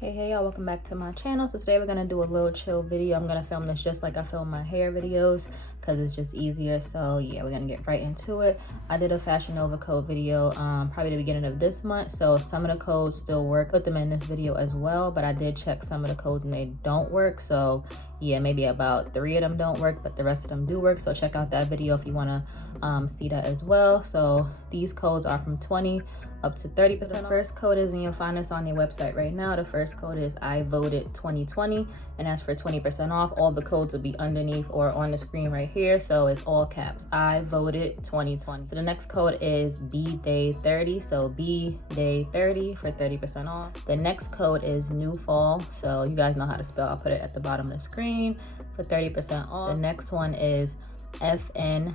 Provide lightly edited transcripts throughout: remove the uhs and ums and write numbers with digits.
Okay, hey y'all, welcome back to my channel. So today we're gonna do a little chill video. I'm gonna film this just like I film my hair videos because it's just easier. So yeah, we're gonna get right into it. I did a Fashion Nova code video probably the beginning of this month, so some of the codes still work. Put them in this video as well, but I did check some of the codes and they don't work. So yeah, maybe about 3 of them don't work, but the rest of them do work. So check out that video if you want to see that as well. So these codes are from 20 up to 30%. The first code is, and you'll find this on their website right now, the first code is I voted 2020, and that's for 20% off. All the codes will be underneath or on the screen right here, so it's all caps, I voted 2020. So the next code is BDAY30, so BDAY30 for 30% off. The next code is NEWFALL, so you guys know how to spell, I'll put it at the bottom of the screen, for 30% off. The next one is FNBDAY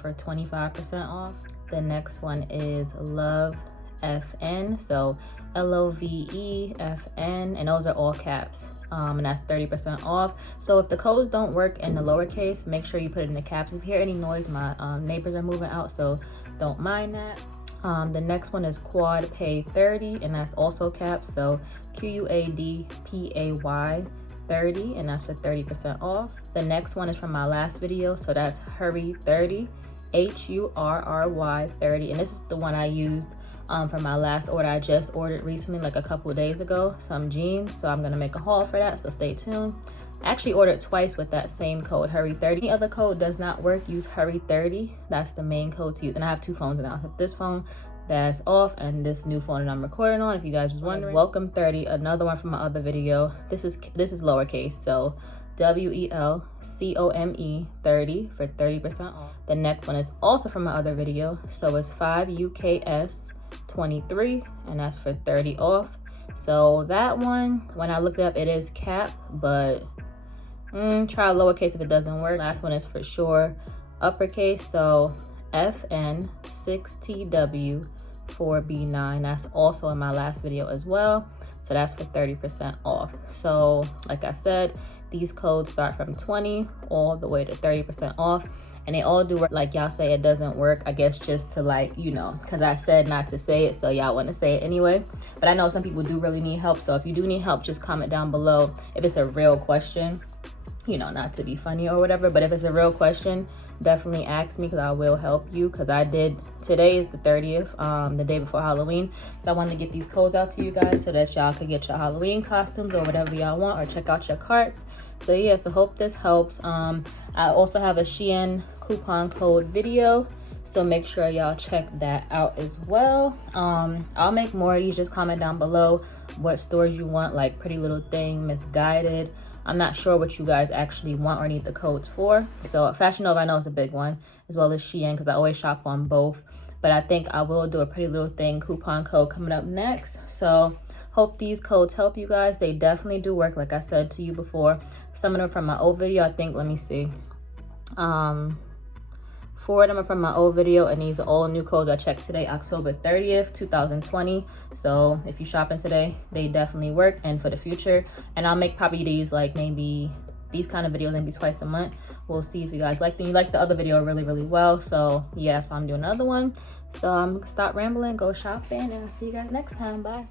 for 25% off. The next one is Love FN, so LOVEFN, and those are all caps, and that's 30% off. So if the codes don't work in the lowercase, make sure you put it in the caps. If you hear any noise, my neighbors are moving out, so don't mind that. The next one is Quad Pay 30, and that's also caps, so QUADPAY 30, and that's for 30% off. The next one is from my last video, so that's Hurry 30, HURRY 30, and this is the one I used for my last order. I just ordered recently, like a couple days ago, some jeans, so I'm gonna make a haul for that, so stay tuned. I actually ordered twice with that same code, Hurry 30. Any other code does not work, use Hurry 30. That's the main code to use, and I have 2 phones now. I have this phone that's off and this new phone that I'm recording on, if you guys was wondering. Welcome 30, another one from my other video. This is lowercase, so WELCOME 30 for 30% off. The next one is also from my other video, so it's 5UKS 23, and that's for 30 off. So that one, when I looked it up, it is cap, but try lowercase if it doesn't work. Last one is for sure uppercase, so FN6TW 4B9. That's also in my last video as well, so that's for 30% off. So like I said, these codes start from 20 all the way to 30% off, and they all do work. Like y'all say it doesn't work, I guess just to, like, you know, because I said not to say it, so y'all want to say it anyway. But I know some people do really need help, so if you do need help, just comment down below if it's a real question, you know, not to be funny or whatever, but if it's a real question, definitely ask me because I will help you, because I did. Today is the 30th, the day before Halloween, so I wanted to get these codes out to you guys so that y'all could get your Halloween costumes or whatever y'all want, or check out your carts. So yeah, so hope this helps. I also have a Shein coupon code video, so make sure y'all check that out as well. I'll make more of these. Just comment down below what stores you want, like Pretty Little Thing, Misguided. I'm not sure what you guys actually want or need the codes for. So Fashion Nova I know is a big one, as well as Shein, because I always shop on both. But I think I will do a Pretty Little Thing coupon code coming up next. So hope these codes help you guys. They definitely do work, like I said to you before. Some of them from my old video, I think, let me see. 4 of them are from my old video, and these are all new codes I checked today, October 30th, 2020. So if you're shopping today, they definitely work, and for the future. And I'll make probably these, like maybe these kind of videos maybe twice a month. We'll see if you guys like them. You like the other video really, really well. So yeah, that's why I'm doing another one. So I'm gonna stop rambling, go shopping, and I'll see you guys next time. Bye.